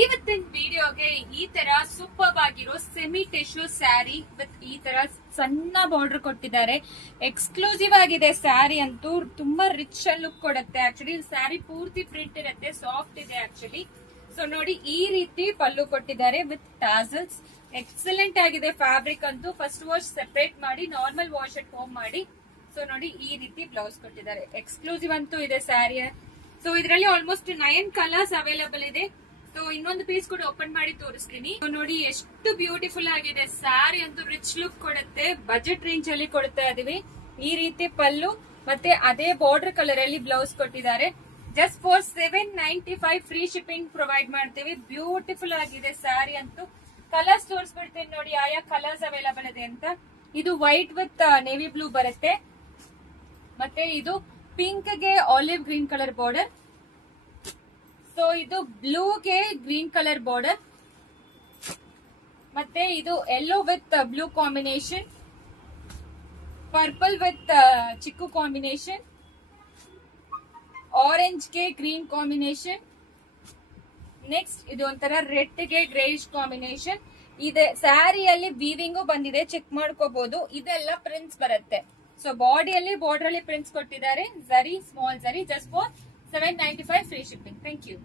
ಇವತ್ತಿನ ವಿಡಿಯೋಗೆ ಈ ತರ ಸೂಪರ್ ಆಗಿರೋ ಸೆಮಿ ಟಿಶ್ಯೂ ಸ್ಯಾರಿ ವಿತ್ ಈ ತರ ಸಣ್ಣ ಬಾರ್ಡರ್ ಕೊಟ್ಟಿದ್ದಾರೆ. ಎಕ್ಸ್ಕ್ಲೂಸಿವ್ ಆಗಿದೆ ಸ್ಯಾರಿ ಅಂತೂ, ತುಂಬಾ ರಿಚ್ ಲುಕ್ ಕೊಡುತ್ತೆ. ಆಕ್ಚುಲಿ ಸ್ಯಾರಿ ಪೂರ್ತಿ ಪ್ರಿಂಟ್ ಇರುತ್ತೆ, ಸಾಫ್ಟ್ ಇದೆ ಆಕ್ಚುಲಿ. ಸೊ ನೋಡಿ, ಈ ರೀತಿ ಪಲ್ಲು ಕೊಟ್ಟಿದ್ದಾರೆ ವಿತ್ ಟಾಸಲ್ಸ್. ಎಕ್ಸಲೆಂಟ್ ಆಗಿದೆ ಫ್ಯಾಬ್ರಿಕ್ ಅಂತೂ. ಫಸ್ಟ್ ವಾಶ್ ಸೆಪರೇಟ್ ಮಾಡಿ ನಾರ್ಮಲ್ ವಾಶ್ ಅಟ್ ಹೋಮ್ ಮಾಡಿ. ಸೊ ನೋಡಿ, ಈ ರೀತಿ ಬ್ಲೌಸ್ ಕೊಟ್ಟಿದ್ದಾರೆ. ಎಕ್ಸ್ಕ್ಲೂಸಿವ್ ಅಂತೂ ಇದೆ ಸ್ಯಾರಿ. ಸೊ ಇದರಲ್ಲಿ ಆಲ್ಮೋಸ್ಟ್ 9 ಕಲರ್ಸ್ ಅವೈಲಬಲ್ ಇದೆ. ಸೊ ಇನ್ನೊಂದು ಪೀಸ್ ಕೂಡ ಓಪನ್ ಮಾಡಿ ತೋರಿಸ್ತೀನಿ. ನೋಡಿ ಎಷ್ಟು ಬ್ಯೂಟಿಫುಲ್ ಆಗಿದೆ ಸ್ಯಾರಿ ಅಂತೂ, ರಿಚ್ ಲುಕ್ ಕೊಡುತ್ತೆ. ಬಜೆಟ್ ರೇಂಜ್ ಅಲ್ಲಿ ಕೊಡ್ತಾ ಇದೀವಿ. ಈ ರೀತಿ ಪಲ್ಲು ಮತ್ತೆ ಅದೇ ಬಾರ್ಡರ್ ಕಲರ್ ಅಲ್ಲಿ ಬ್ಲೌಸ್ ಕೊಟ್ಟಿದ್ದಾರೆ. Just for 795 free shipping provide ಮಾಡ್ತೀವಿ. ಬ್ಯೂಟಿಫುಲ್ ಆಗಿದೆ ಸ್ಯಾರಿ ಅಂತೂ. ಕಲರ್ಸ್ ತೋರಿಸ್ಬಿಡ್ತೀನಿ ನೋಡಿ, ಆಯಾ ಕಲರ್ಸ್ ಅವೈಲಬಲ್ ಇದೆ ಅಂತ. ಇದು ವೈಟ್ ವಿತ್ ನೇವಿ ಬ್ಲೂ ಬರುತ್ತೆ, ಮತ್ತೆ ಇದು ಪಿಂಕ್ ಗೆ olive green colour border. So ಇದು ಬ್ಲೂ ಗೆ ಗ್ರೀನ್ ಕಲರ್ ಬಾರ್ಡರ್, ಮತ್ತೆ ಇದು yellow with blue combination, purple with chikoo combination, orange ಗೆ ಗ್ರೀನ್ ಕಾಂಬಿನೇಷನ್. ನೆಕ್ಸ್ಟ್ ಇದು ಒಂಥರ ರೆಡ್ ಗೆ ಗ್ರೇಯಿಶ್ ಕಾಂಬಿನೇಷನ್ ಇದೆ. ಸ್ಯಾರಿಯಲ್ಲಿ ವೀವಿಂಗು ಬಂದಿದೆ, ಚೆಕ್ ಮಾಡ್ಕೋಬಹುದು. ಇದೆಲ್ಲ ಪ್ರಿಂಟ್ಸ್ ಬರುತ್ತೆ. ಸೊ ಬಾಡಿಯಲ್ಲಿ ಬಾರ್ಡರ್ ಅಲ್ಲಿ ಪ್ರಿಂಟ್ಸ್ ಕೊಟ್ಟಿದ್ದಾರೆ. Zari, small zari, just for 795 free shipping. Thank you.